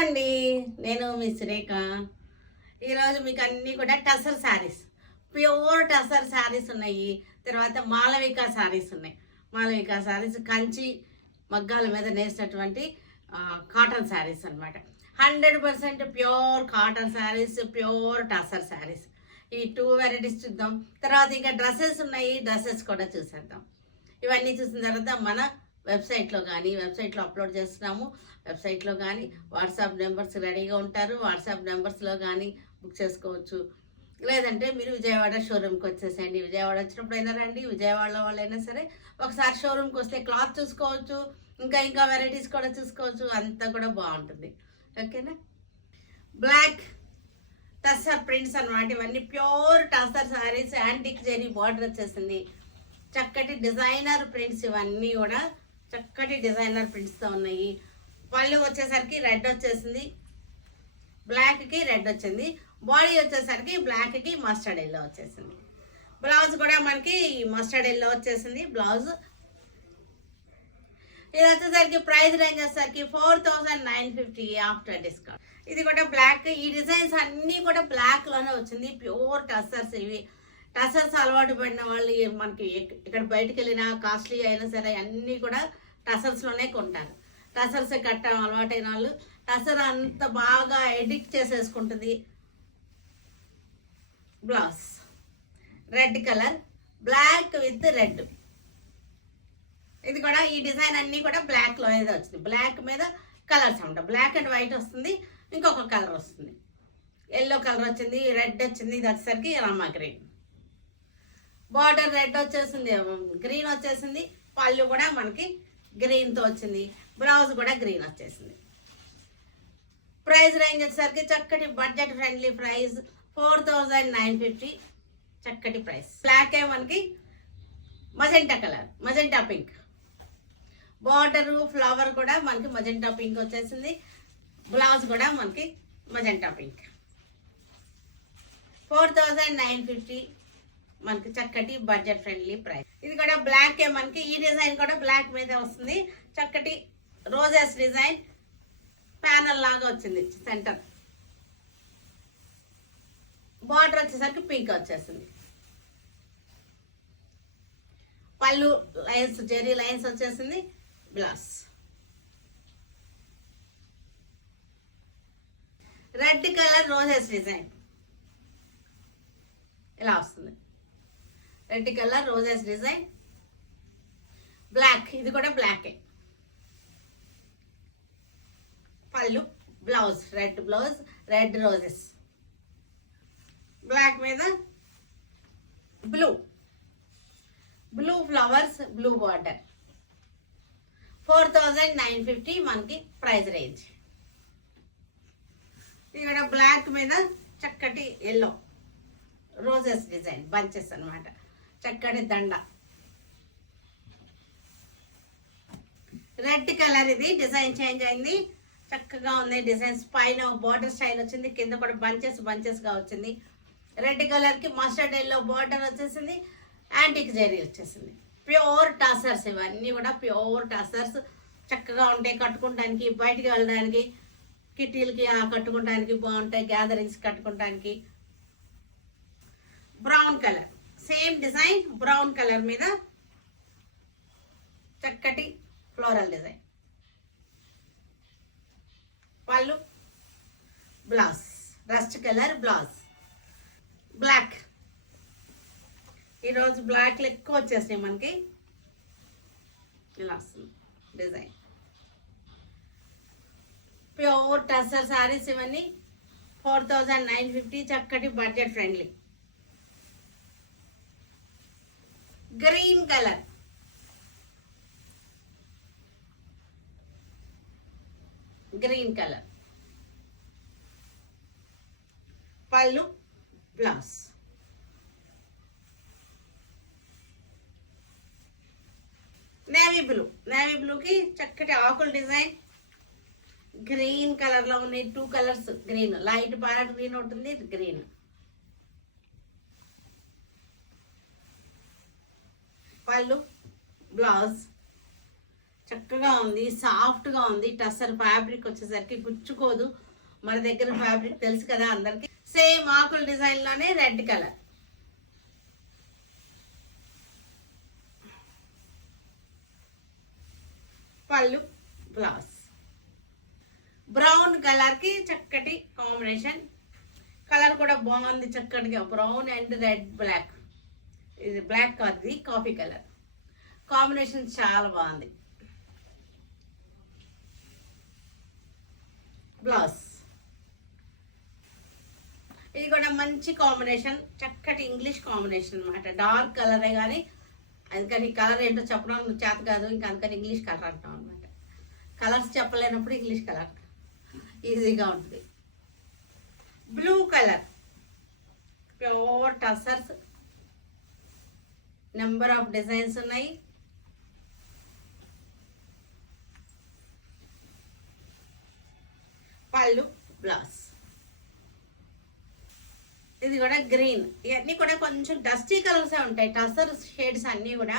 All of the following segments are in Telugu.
అండి, నేను మీ సురేఖ. ఈరోజు మీకు అన్నీ కూడా టసర్ శారీస్, ప్యూర్ టసర్ శారీస్ ఉన్నాయి. తర్వాత మాలవిక శారీస్ ఉన్నాయి. మాలవిక శారీస్ కంచి మగ్గాల మీద నేసినటువంటి కాటన్ శారీస్ అనమాట. 100% pure cotton saris, pure tussar saris. ఈ 2 వెరైటీస్ చూద్దాం. తర్వాత ఇంకా డ్రెస్సెస్ ఉన్నాయి, డ్రెస్సెస్ కూడా చూసేద్దాం. ఇవన్నీ చూసిన తర్వాత మన వెబ్సైట్లో అప్లోడ్ చేస్తున్నాము. వెబ్సైట్లో కానీ వాట్సాప్ నెంబర్స్ రెడీగా ఉంటారు. వాట్సాప్ నెంబర్స్లో కానీ బుక్ చేసుకోవచ్చు. లేదంటే మీరు విజయవాడ షోరూమ్కి వచ్చేసేయండి. విజయవాడ వచ్చినప్పుడు అయినా రండి. విజయవాడలో వాళ్ళైనా సరే ఒకసారి షోరూమ్కి వస్తే క్లాత్ చూసుకోవచ్చు, ఇంకా వెరైటీస్ కూడా చూసుకోవచ్చు. అంతా కూడా బాగుంటుంది. ఓకేనా. బ్లాక్ టసర్ ప్రింట్స్ అన్నమాట. ఇవన్నీ pure tussar saris. Antique zari border వచ్చేసింది. చక్కటి డిజైనర్ ప్రింట్స్. ఇవన్నీ కూడా చక్కటి డిజైనర్ ప్రింట్స్తో ఉన్నాయి. పళ్ళు వచ్చేసరికి రెడ్ వచ్చేసింది, బ్లాక్కి రెడ్ వచ్చింది. బాడీ వచ్చేసరికి బ్లాక్కి మస్టర్డ్ ఎల్లో వచ్చేసింది. బ్లౌజ్ కూడా మనకి మస్టర్డ్ ఎల్లో వచ్చేసింది బ్లౌజ్. ఇది వచ్చేసరికి ప్రైస్ రేంజ్ వచ్చేసరికి 4950 ఆఫ్టర్ డిస్కౌంట్. ఇది కూడా బ్లాక్. ఈ డిజైన్స్ అన్నీ కూడా బ్లాక్లోనే వచ్చింది. Pure tussars. ఇవి టసర్స్ అలవాటు పడిన వాళ్ళు మనకి ఇక్కడ బయటకు వెళ్ళినా కాస్ట్లీ అయినా సరే అన్నీ కూడా టసర్స్లోనే కొంటారు. టసర్స్ కట్టడం అలవాటైన వాళ్ళు టసర్ అంత బాగా ఎడిక్ట్ చేసేసుకుంటుంది. Blouse red colour, black with red. ఇది కూడా ఈ డిజైన్ అన్నీ కూడా బ్లాక్లో అయితే వచ్చింది. బ్లాక్ మీద కలర్స్ అనమాట. బ్లాక్ అండ్ వైట్ వస్తుంది, ఇంకొక కలర్ వస్తుంది. ఎల్లో కలర్ వచ్చింది, రెడ్ వచ్చింది. ఇది వచ్చేసరికి రామా గ్రీన్. బార్డర్ రెడ్ వచ్చేసింది, గ్రీన్ వచ్చేసింది. పళ్ళు కూడా మనకి గ్రీన్తో వచ్చింది. బ్లౌజ్ కూడా గ్రీన్ వచ్చేసింది. ప్రైస్ రేంజ్ వచ్చేసరికి చక్కటి బడ్జెట్ ఫ్రెండ్లీ ప్రైస్ 4950. చక్కటి ప్రైస్. బ్లాక్ ఏ మనకి magenta colour, magenta pink. Border flower కూడా మనకి మజెంటా పింక్ వచ్చేసింది. బ్లౌజ్ కూడా మనకి మజెంటా పింక్. 4950 మనకి చక్కటి బడ్జెట్ ఫ్రెండ్లీ ప్రైస్. ఇది కూడా బ్లాక్ ఏ మనకి. ఈ డిజైన్ కూడా బ్లాక్ మీద వస్తుంది. చక్కటి రోజెస్ డిజైన్ ప్యానల్ లాగా వచ్చింది సెంటర్. బార్డర్ వచ్చేసరికి పింక్ వచ్చేసింది. పళ్ళు లైన్స్, జెరీ లైన్స్ వచ్చేసింది. Blouse red colour roses design ఇలా వస్తుంది. Red colour roses design, black. ఇది కూడా బ్లాకే. పళ్ళు, blouse red blouse, red roses. Black మీద blue, blue flowers, blue border. 4950 మనకి ప్రైస్ రేంజ్. ఇక్కడ బ్లాక్ మీద చక్కటి ఎల్లో రోజెస్ డిజైన్ బంచెస్ అన్నమాట. చక్కటి దండ. Red colour. ఇది డిజైన్ చేంజ్ అయింది, చక్కగా ఉంది డిజైన్స్. పైన బార్డర్ స్టైల్ వచ్చింది, కింద కూడా బంచెస్ గా వచ్చింది. రెడ్ కలర్ కి మస్టర్డ్ ఎల్లో బార్డర్ వచ్చేసింది. యాంటిక్ జరీ వచ్చేసింది. Pure tussars. ఇవన్నీ కూడా ప్యూర్ టసర్స్. చక్కగా ఉంటాయి కట్టుకోవడానికి, బయటికి వెళ్ళడానికి, కిట్టీలకి కట్టుకోవడానికి బాగుంటాయి, గ్యాదరింగ్స్ కట్టుకోవడానికి. Brown colour, same design brown colour మీద చక్కటి ఫ్లోరల్ డిజైన్. పళ్ళు, blouse rust colour blouse. Black. ఈరోజు బ్లాక్లు ఎక్కువ వచ్చేసినాయి మనకి. ఇలా వస్తుంది డిజైన్. ప్యూర్ టసర్ శారీస్ ఇవన్నీ 4950. చక్కటి budget friendly. Green colour, green colour. పళ్ళు, బ్లౌజ్. నేవీ బ్లూ, నేవీ బ్లూకి చక్కటి ఆకుల డిజైన్. గ్రీన్ కలర్ లో ఉన్నాయి 2 colours. Green, light parrot green ఉంటుంది, గ్రీన్. పళ్ళు, బ్లౌజ్. చక్కగా ఉంది, సాఫ్ట్గా ఉంది. టస్సర్ ఫ్యాబ్రిక్ వచ్చేసరికి గుచ్చుకోదు. మన దగ్గర ఫ్యాబ్రిక్ తెలుసు కదా అందరికి. సేమ్ ఆకుల డిజైన్లోనే రెడ్ కలర్. పళ్ళు, బ్లౌజ్. బ్రౌన్ కలర్కి చక్కటి కాంబినేషన్. కలర్ కూడా బాగుంది చక్కటిగా. Brown and red black. ఇది బ్లాక్ కాదు, కాఫీ కలర్. కాంబినేషన్ చాలా బాగుంది. బ్లౌజ్. ఇది కూడా మంచి కాంబినేషన్, చక్కటి ఇంగ్లీష్ కాంబినేషన్ అనమాట. డార్క్ కలరే కానీ అందుకని కలర్ ఏంటో చెప్పడం చేత కాదు, ఇంకా అందుకని ఇంగ్లీష్ కలర్ అంటాం అనమాట. కలర్స్ చెప్పలేనప్పుడు ఇంగ్లీష్ కలర్ ఈజీగా ఉంటుంది. Blue colour, pure tussars. Number of designs ఉన్నాయి. పళ్ళు, బ్లౌజ్. ఇది కూడా గ్రీన్. ఇవన్నీ కూడా కొంచెం డస్టీ కలర్సే ఉంటాయి. టసర్ షేడ్స్ అన్నీ కూడా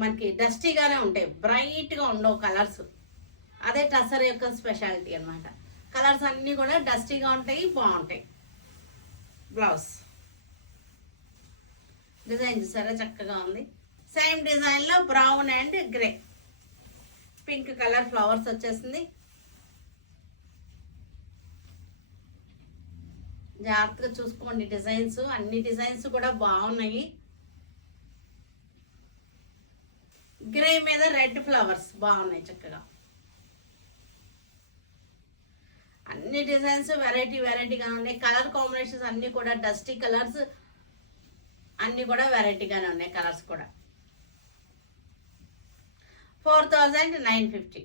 మనకి డస్టీగానే ఉంటాయి, బ్రైట్గా ఉండవు కలర్స్. అదే టసర్ యొక్క స్పెషాలిటీ అనమాట. కలర్స్ అన్నీ కూడా డస్టీగా ఉంటాయి, బాగుంటాయి. బ్లౌజ్ డిజైన్ చూసారా చక్కగా ఉంది. సేమ్ డిజైన్లో brown and grey, pink colour flowers వచ్చేసింది. జాగ్రత్తగా చూసుకోండి డిజైన్స్. అన్ని డిజైన్స్ కూడా బాగున్నాయి. గ్రే మీద రెడ్ ఫ్లవర్స్ బాగున్నాయి చక్కగా. అన్ని డిజైన్స్ వెరైటీగా ఉన్నాయి. కలర్ కాంబినేషన్స్ అన్ని కూడా డస్టీ కలర్స్, అన్ని కూడా వెరైటీగానే ఉన్నాయి. కలర్స్ కూడా 4950.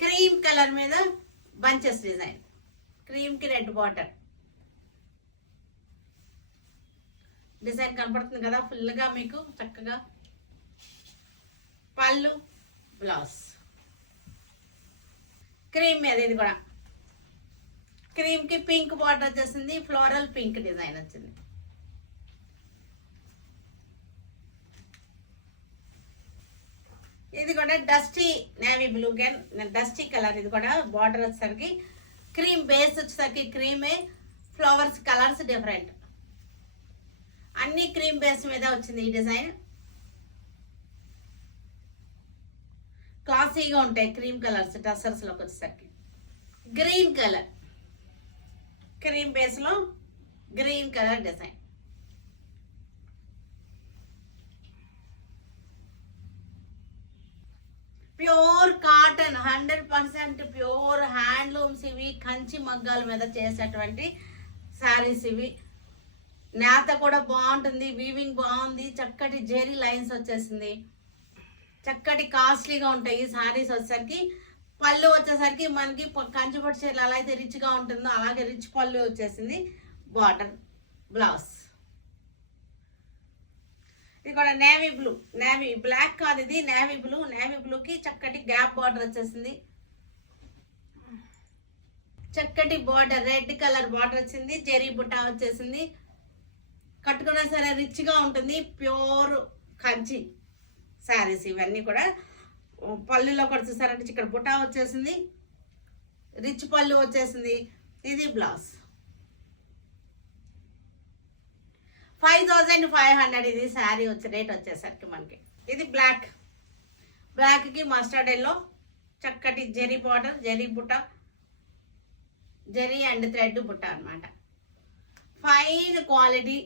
క్రీమ్ కలర్ మీద బంచెస్ డిజైన్. క్రీమ్కి రెడ్ బార్డర్ డిజైన్ కనపడుతుంది కదా ఫుల్గా మీకు చక్కగా. పళ్ళు, బ్లౌజ్. క్రీమ్ మీద ఇది కూడా క్రీమ్కి పింక్ బార్డర్ వచ్చేసింది. ఫ్లోరల్ పింక్ డిజైన్ వచ్చింది. ఇది కూడా dusty navy blue dusty colour. ఇది కూడా బార్డర్ వచ్చేసరికి క్రీమ్ బేస్ వచ్చేసరికి క్రీమే, ఫ్లవర్స్ కలర్స్ డిఫరెంట్. అన్ని క్రీమ్ బేస్ మీద వచ్చింది ఈ డిజైన్. క్లాసీగా ఉంటాయి క్రీమ్ కలర్స్ టసర్స్లోకి వచ్చేసరికి. గ్రీన్ కలర్, క్రీమ్ బేస్లో green colour design. Pure cotton, 100% pure handlooms ఇవి. కంచి మగ్గాల మీద చేసేటువంటి శారీస్ ఇవి. నేత కూడా బాగుంటుంది, వీవింగ్ బాగుంది, చక్కటి జెరీ లైన్స్ వచ్చేసింది. చక్కటి కాస్ట్లీగా ఉంటాయి శారీస్ వచ్చేసరికి. పళ్ళు వచ్చేసరికి మనకి కంచిపట్టు చీరలు ఎలా అయితే రిచ్గా ఉంటుందో అలాగే రిచ్ పళ్ళు వచ్చేసింది. Border, blouse. ఇది కూడా నేవీ బ్లూ, నేవీ బ్లాక్ కాదు ఇది, నేవీ బ్లూ. నేవీ బ్లూకి చక్కటి గ్యాప్ బార్డర్ వచ్చేసింది. చక్కటి బార్డర్, రెడ్ కలర్ బార్డర్ వచ్చింది. జెరీ బుట్టా వచ్చేసింది. కట్టుకున్నా సరే రిచ్గా ఉంటుంది. ప్యూర్ కంచి శారీస్ ఇవన్నీ కూడా. పళ్ళులో కూడా చూసారంటే ఇక్కడ బుటా వచ్చేసింది, రిచ్ పళ్ళు వచ్చేసింది. ఇది బ్లౌజ్. 5500 ఇది శారీ రేట్ వచ్చేసరికి మనకి. ఇది బ్లాక్, బ్లాక్కి మస్టర్డ్ ఎల్లో, చక్కటి జెరీ బార్డర్, జెరీ బుట్ట, జెరీ అండ్ థ్రెడ్ బుట్ట అనమాట. ఫైన్ క్వాలిటీ,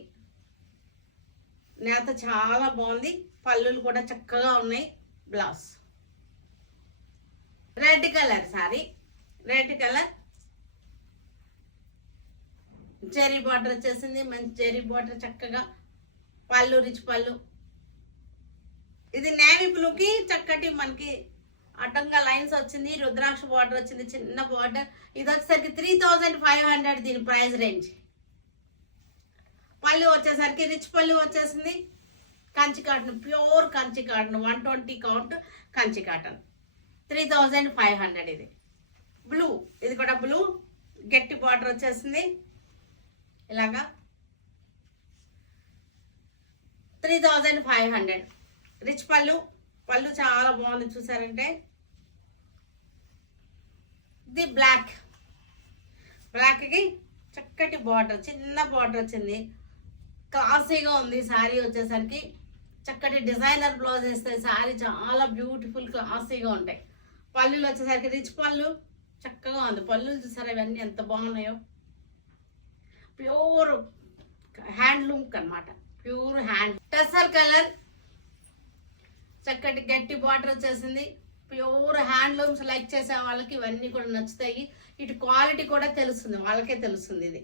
నేత చాలా బాగుంది. పళ్ళులు కూడా చక్కగా ఉన్నాయి. Blouse red colour sorry, red colour zari border వచ్చేసింది. మంచి జెరీ బార్డర్ చక్కగా. పళ్ళు రిచ్ పళ్ళు. ఇది నేవీ బ్లూకి చక్కటి మనకి అడ్డంగా లైన్స్ వచ్చింది. రుద్రాక్ష బార్డర్ వచ్చింది, చిన్న బార్డర్. ఇది వచ్చేసరికి 3500 దీని ప్రైస్ రేంజ్. పళ్ళు వచ్చేసరికి రిచ్ పళ్ళు వచ్చేసింది. Kanchi cotton, pure Kanchi cotton, 120 count Kanchi cotton. 3500 ఇది. బ్లూ, ఇది కూడా బ్లూ, గట్టి బార్డర్ వచ్చేసింది ఇలాగా. 3500 రిచ్ పళ్ళు, పళ్ళు చాలా బాగుంది చూసారంటే. ఇది బ్లాక్కి చక్కటి బార్డర్, చిన్న బార్డర్ వచ్చింది. క్లాసీగా ఉంది శారీ వచ్చేసరికి. చక్కటి డిజైనర్ బ్లౌజ్ వేస్తే శారీ చాలా బ్యూటిఫుల్ క్లాసీగా ఉంటాయి. పళ్ళులు వచ్చేసరికి రిచ్ పళ్ళు చక్కగా ఉంది. పళ్ళు చూసారా ఇవన్నీ ఎంత బాగున్నాయో. ప్యూర్ హ్యాండ్లూమ్ అనమాట, ప్యూర్ హ్యాండ్. టసర్ కలర్ చక్కటి గట్టి బార్డర్ వచ్చేసింది. ప్యూర్ హ్యాండ్లూమ్స్ లైక్ చేసే వాళ్ళకి ఇవన్నీ కూడా నచ్చుతాయి. ఇటు క్వాలిటీ కూడా తెలుస్తుంది, వాళ్ళకే తెలుస్తుంది. ఇది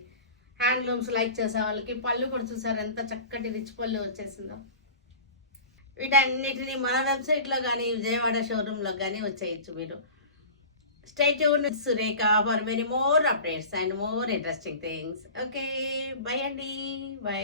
హ్యాండ్లూమ్స్ లైక్ చేసే వాళ్ళకి. పళ్ళు కూడా చూసారు ఎంత చక్కటి రిచ్ పళ్ళు వచ్చేసిందో. వీటన్నిటిని మన వెబ్సైట్లో కానీ విజయవాడ షోరూంలో కానీ వచ్చేయచ్చు మీరు. Stay tune with Surekha for many more updates and more interesting things. Okay, by అండి, బై.